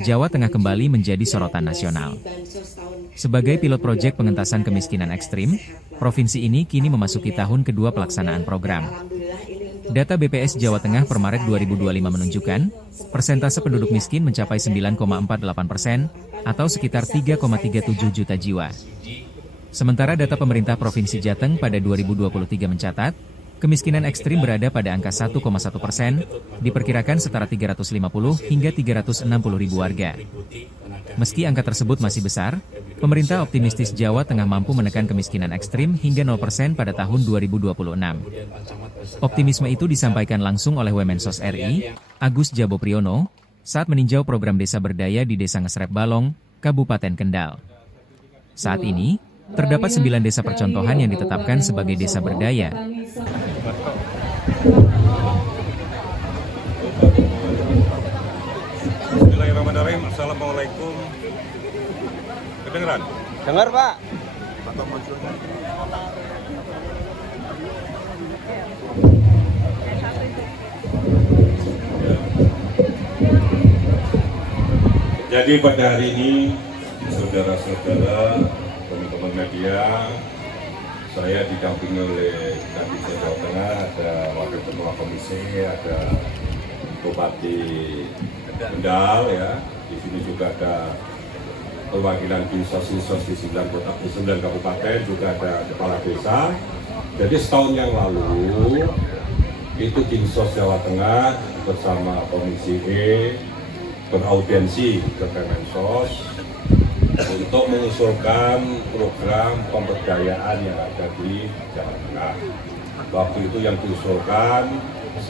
Jawa Tengah kembali menjadi sorotan nasional. Sebagai pilot proyek pengentasan kemiskinan ekstrim, provinsi ini kini memasuki tahun kedua pelaksanaan program. Data BPS Jawa Tengah per Maret 2025 menunjukkan, persentase penduduk miskin mencapai 9,48%, atau sekitar 3,37 juta jiwa. Sementara data pemerintah Provinsi Jateng pada 2023 mencatat, kemiskinan ekstrim berada pada angka 1,1%, diperkirakan setara 350 hingga 360 ribu warga. Meski angka tersebut masih besar, pemerintah optimistis Jawa Tengah mampu menekan kemiskinan ekstrim hingga 0% pada tahun 2026. Optimisme itu disampaikan langsung oleh Wamensos RI, Agus Jabo Priyono, saat meninjau program Desa Berdaya di Desa Ngesrep Balong, Kabupaten Kendal. Saat ini, terdapat 9 desa percontohan yang ditetapkan sebagai desa berdaya. Bismillahirrahmanirrahim. Assalamualaikum. Kedengeran? Dengar, Pak. Jadi pada hari ini, saudara-saudara, teman-teman media, saya didampingi oleh Kadis Jawa Tengah, ada Wakil Ketua Komisi, ada Bupati Kendal, ya. Di sini juga ada perwakilan dinsos-dinsos di 9 kabupaten, juga ada kepala desa. Jadi setahun yang lalu itu Dinsos Jawa Tengah bersama Komisi E beraudiensi ke Kemensos untuk mengusulkan program pemberdayaan yang ada di Jawa Tengah. Waktu itu yang diusulkan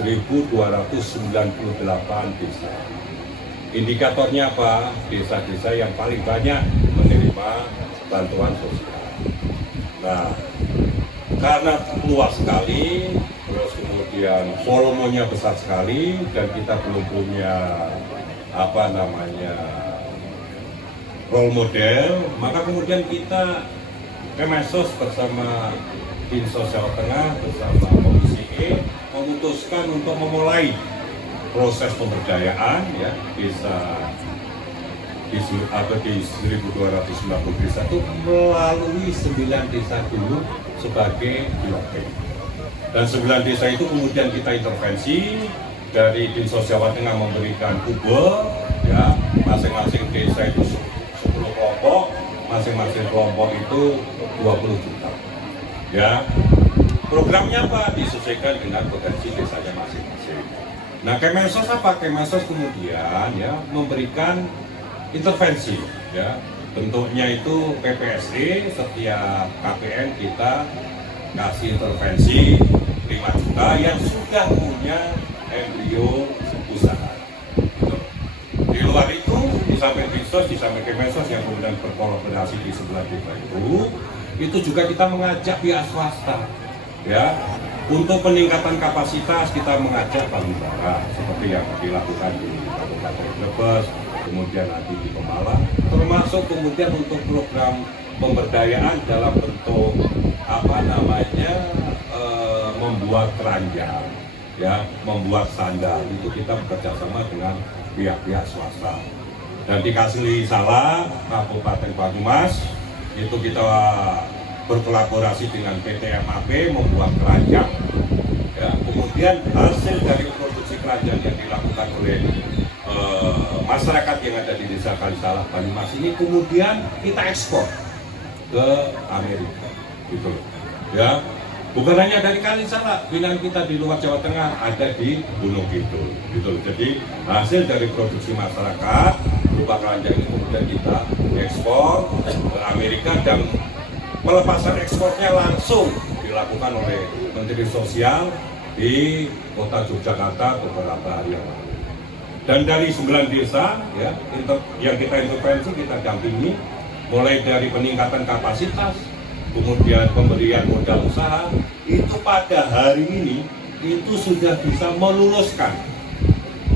1.298 desa. Indikatornya apa? Desa-desa yang paling banyak menerima bantuan sosial. Nah, karena luas sekali, terus kemudian volumenya besar sekali, dan kita belum punya role model, maka kemudian kita Kemensos bersama Dinsos Jawa Tengah bersama Komisi E memutuskan untuk memulai proses pemberdayaan, ya, desa di 1.290 desa itu melalui 9 desa dulu sebagai piloting. Dan 9 desa itu kemudian kita intervensi dari Dinsos Jawa Tengah memberikan kubur, ya, masing-masing desa itu 10 kelompok, masing-masing kelompok itu 20 juta. Ya, programnya apa? Disesuaikan dengan potensi desanya masing-masing. Nah, Kemensos apa? Kemensos kemudian, ya, memberikan intervensi, ya, bentuknya itu PPSE. Setiap KPN kita kasih intervensi 5 juta yang sudah punya embrio usaha. Di luar itu, di samping Dinsos, di samping Kemensos yang kemudian berkolaborasi di sebelah desa itu juga kita mengajak pihak swasta, ya, untuk peningkatan kapasitas. Kita mengajak pariwisata seperti yang dilakukan di Kabupaten Brebes, kemudian nanti di Pemalang, termasuk kemudian untuk program pemberdayaan dalam bentuk membuat keranjang, ya, membuat sandal. Itu kita bekerja sama dengan pihak-pihak swasta. Dan dikasih salah Kabupaten Banyumas, itu kita berkolaborasi dengan PT MAP membuat keranjang, ya. Kemudian hasil dari produksi keranjang yang dilakukan oleh masyarakat yang ada di Desa Kalisalah Banyumas ini kemudian kita ekspor ke Amerika, gitu, ya. Bukan hanya dari Kalisalah, binaan kita di luar Jawa Tengah ada di Gunung Kidul, gitu. Jadi hasil dari produksi masyarakat berupa keranjang ini kemudian kita ekspor ke Amerika, dan pelepasan ekspornya langsung dilakukan oleh Menteri Sosial di Kota Yogyakarta beberapa hari yang lalu. Dan dari 9 desa, ya, yang kita intervensi, kita dampingi, mulai dari peningkatan kapasitas, kemudian pemberian modal usaha, itu pada hari ini itu sudah bisa meluluskan,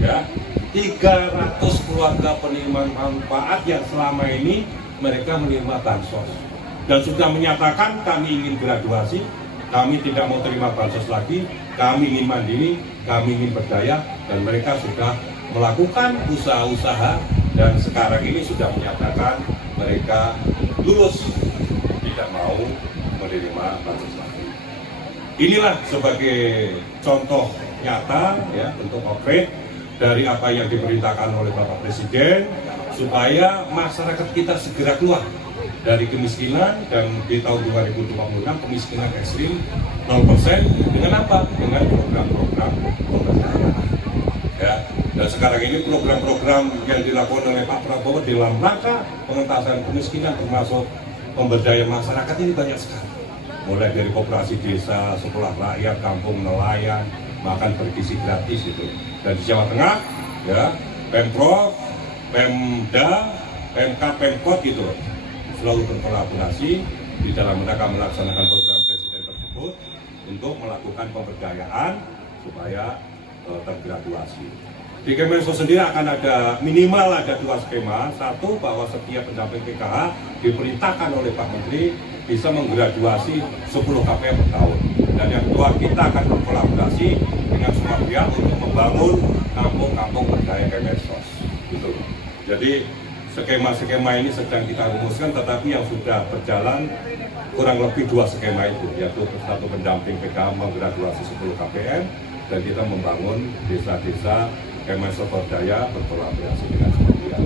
ya, 300 keluarga penerima manfaat yang selama ini mereka menerima bansos, dan sudah menyatakan kami ingin graduasi, kami tidak mau terima bansos lagi, kami ingin mandiri, kami ingin berdaya, dan mereka sudah melakukan usaha-usaha dan sekarang ini sudah menyatakan mereka lulus, tidak mau menerima bansos lagi. Inilah sebagai contoh nyata ya, bentuk konkret dari apa yang diperintahkan oleh Bapak Presiden supaya masyarakat kita segera keluar dari kemiskinan, dan di tahun 2026 kemiskinan ekstrim 0% dengan apa? Dengan program-program pemberdayaan. Ya, dan sekarang ini program-program yang dilakukan oleh Pak Prabowo dalam rangka pengentasan kemiskinan termasuk pemberdayaan masyarakat ini banyak sekali. Mulai dari koperasi desa, sekolah rakyat, kampung nelayan, makan bergizi gratis itu. Dan di Jawa Tengah, ya, Pemprov, Pemda, Pemk, Pemkot gitu selalu berkolaborasi di dalam rangka melaksanakan program Presiden tersebut untuk melakukan pemberdayaan supaya tergraduasi. Di Kemensos sendiri akan ada minimal ada 2 skema. Satu, bahwa setiap pendamping PKH diperintahkan oleh Pak Menteri bisa menggraduasi 10 KPM per tahun. Dan yang kedua, kita akan berkolaborasi dengan semua pihak untuk membangun kampung-kampung berdaya Kemensos. Gitu. Jadi skema-skema ini sedang kita rumuskan, tetapi yang sudah berjalan kurang lebih 2 skema itu, yaitu satu pendamping PKH menggraduasi 10 KPM, dan kita membangun desa-desa Kemensos berdaya berkolaborasi dengan semua pihak.